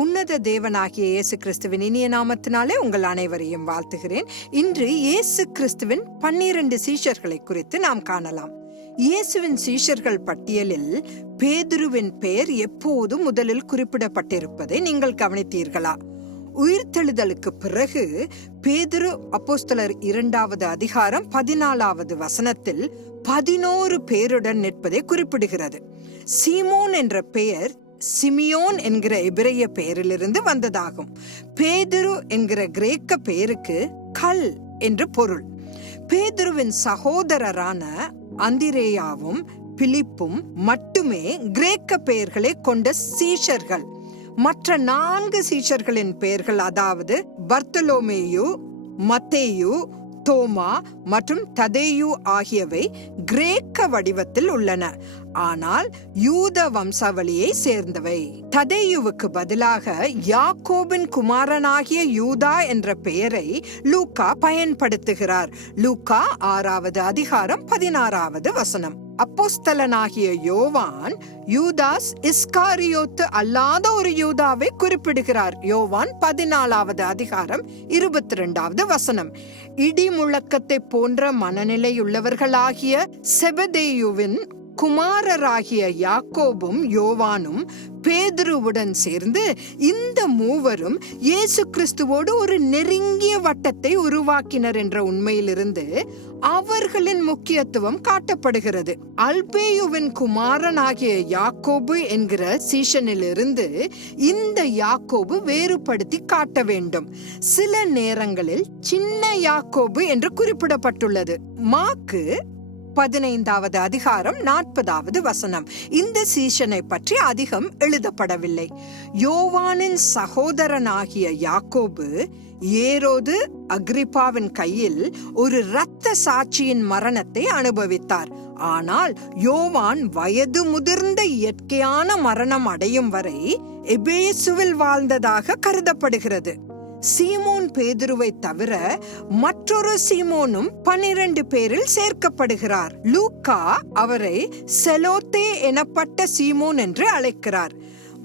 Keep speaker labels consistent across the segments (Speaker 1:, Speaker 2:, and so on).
Speaker 1: உன்னத தேவனாகிய இயேசு கிறிஸ்துவின் இனிய நாமத்தினாலே உங்கள் அனைவரையும் வாழ்த்துகிறேன். இன்று இயேசு கிறிஸ்துவின் பன்னிரண்டு சீஷர்களை குறித்து நாம் காணலாம். இயேசுவின் சீஷர்கள் பட்டியலில் பேதுருவின் பெயர் எப்போது முதலில் குறிப்பிடப்பட்டிருப்பதை நீங்கள் கவனித்தீர்களா? உயிர்த்தெழுதலுக்கு பிறகு பேதுரு அப்போஸ்தலர் இரண்டாவது அதிகாரம் பதினாலாவது வசனத்தில் பதினோரு பேருடன் நிற்பதை குறிப்பிடுகிறது. சீமோன் என்ற பெயர் சிமியோன் என்கிற எபிரைய பெயரிலிருந்து வந்ததாகும். பேதுரு என்கிற கிரேக்க பெயருக்கு கல் என்று பொருள். பேதுருவின் சகோதரரான அந்திரேயாவும் பிலிப்பும் மட்டுமே கிரேக்க பெயர்களை கொண்ட சீஷர்கள். மற்ற நான்கு சீஷர்களின் பெயர்கள் அதாவது பர்த்தலோமேயு மத்தேயு தோமா மற்றும் ததேயு ஆகியவை கிரேக்க வடிவத்தில் உள்ளன. ஆனால் யூத வம்சாவளியை சேர்ந்தவை. ததேயுவுக்கு பதிலாக யாக்கோபின் குமாரனாகிய யூதா என்ற பெயரை லூக்கா பயன்படுத்துகிறார். லூக்கா ஆறாவது அதிகாரம் பதினாறாவது வசனம். அப்போஸ்தலனாகிய யோவான் யூதாஸ் இஸ்காரியோத்து அல்லாத ஒரு யூதாவை குறிப்பிடுகிறார். யோவான் பதினாலாவது அதிகாரம் இருபத்தி ரெண்டாவது வசனம். இடி முழக்கத்தை போன்ற மனநிலையுள்ளவர்களாகிய செபதேயுவின் குமாரராகிய யாக்கோபும் யோவானும் பேதுருவுடன் சேர்ந்து இந்த மூவரும் இயேசு கிறிஸ்துவோடு ஒரு நெருங்கிய வட்டத்தை உருவாக்கினர் என்ற உண்மையிலிருந்து அவர்களின் முக்கியத்துவம் காட்டப்படுகிறது. அல்பேயுவின் குமாரனாகிய யாக்கோபு என்கிற சீஷனிலிருந்து இந்த யாக்கோபு வேறுபடுத்தி காட்ட வேண்டும். சில நேரங்களில் சின்ன யாக்கோபு என்று குறிப்பிடப்பட்டுள்ளது. மாக்கு பதினைந்தாவது அதிகாரம் நாற்பதாவது வசனம். இந்த சீசனை பற்றி அதிகம் எழுதப்படவில்லை. யோவானின் சகோதரனாகிய யாக்கோபு ஏரோது அக்ரிப்பாவின் கையில் ஒரு இரத்த சாட்சியின் மரணத்தை அனுபவித்தார். ஆனால் யோவான் வயது முதிர்ந்த இயற்கையான மரணம் அடையும் வரை எபேசுவில் வாழ்ந்ததாக கருதப்படுகிறது. சீமோன் பேதுருவை தவிர மற்றொரு சீமோனும் பன்னிரண்டு பேரில் சேர்க்கப்படுகிறார். லூக்கா அவரை செலோத்தே எனப்பட்ட சீமோன் என்று அழைக்கிறார்.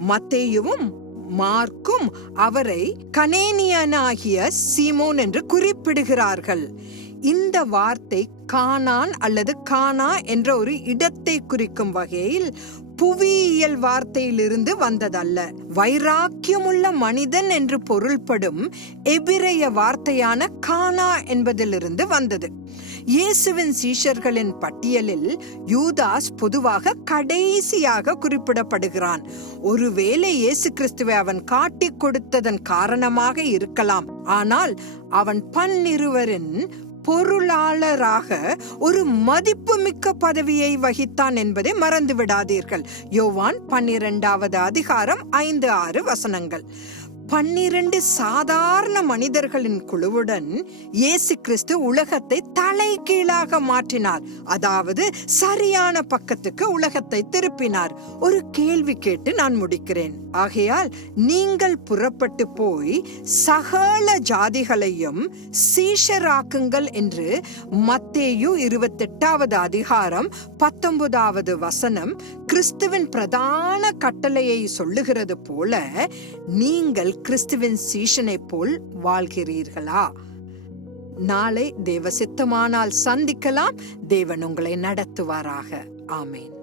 Speaker 1: மத்தேயுவும் மார்க்கும் அவரை கனேனியனாகிய சீமோன் என்று குறிப்பிடுகிறார்கள். இந்த வார்த்தை கானான் அல்லது கானா என்ற ஒரு இடத்தை குறிக்கும் வகையில் புவியியல் வார்த்தையிலிருந்து வந்ததல்ல. வைராக்கியமுள்ள மனிதன் என்று பொருள்படும் எபிரைய வார்த்தையான கானா என்பதிலிருந்து வந்தது. இயேசுவின் சீஷர்களின் பட்டியலில் யூதாஸ் பொதுவாக கடைசியாக குறிப்பிடப்படுகிறான். ஒருவேளை இயேசு கிறிஸ்துவை அவன் காட்டிக் கொடுத்ததன் காரணமாக இருக்கலாம். ஆனால் அவன் பன்னிருவரின் பொருளாளராக ஒரு மதிப்புமிக்க பதவியை வகித்தான் என்பதை மறந்து விடாதீர்கள் யோவான் பன்னிரெண்டாவது அதிகாரம் ஐந்து ஆறு வசனங்கள். பன்னிரண்டு சாதாரண மனிதர்களின் குழுவுடன் இயேசு கிறிஸ்து உலகத்தை தலை கீழாக மாற்றினார். அதாவது சரியான பக்கத்துக்கு உலகத்தை திருப்பினார். ஒரு கேள்வி கேட்டு நான் முடிக்கிறேன். ஆகையால் நீங்கள் புறப்பட்டு போய் சகல ஜாதிகளையும் சீஷராக்குங்கள் என்று மத்தேயு இருபத்தெட்டாவது அதிகாரம் பத்தொன்பதாவது வசனம் கிறிஸ்துவின் பிரதான கட்டளையை சொல்லுகிறது போல நீங்கள் கிறிஸ்துவின் சீஷனை போல் வாழ்கிறீர்களா? நாளை தேவ சித்தமானால் சந்திக்கலாம். தேவன் உங்களை நடத்துவாராக. ஆமேன்.